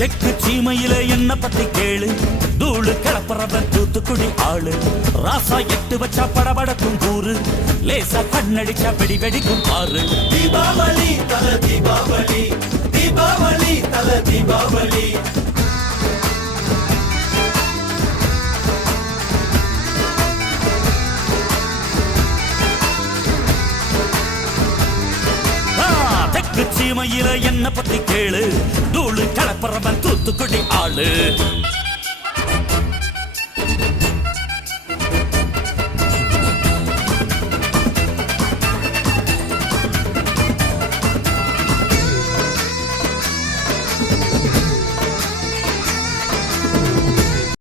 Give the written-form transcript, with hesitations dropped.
தெற்கு சீமையில என்ன பத்தி கேளு, தூளு கிளப்புறவன் தூத்துக்குடி ஆளு. ராசா எட்டு வச்சா படபடக்கும் கூறு, லேசா கண்ணடிச்சா வெடி வெடிக்கும் பாரு. தீபாவளி தல தீபாவளி, தீபாவளி தல தீபாவளி. தெற்கு சீமையில என்ன பத்தி கேளு, தூளு கிளப்புறவன் தூத்துக்குடி ஆளு.